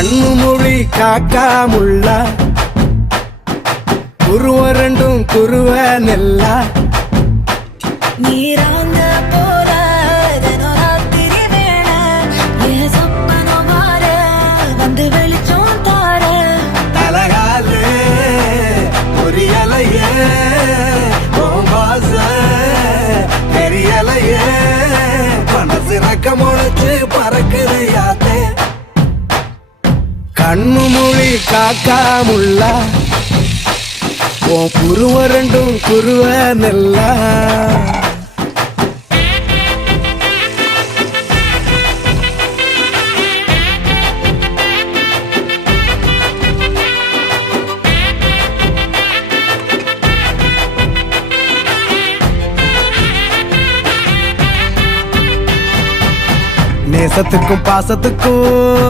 கண்ணு மொழி காக்கா முள்ளா குருவ ரெண்டும் குருவ நெல்லா நீராங்க போல ராத்திரி வேண என் சொப்பனம் மாற வந்து வெளிச்சம் தார தலகாலே பொரியலையே ஓம்பாச தெரியலையே மனசு ரக்க முளைச்சு பறக்குது யாத்தே கண்ணு மொழி காக்கா முள்ளா குருவ ரெண்டும் குருவ நெல்லா நேசத்துக்கும் பாசத்துக்கும்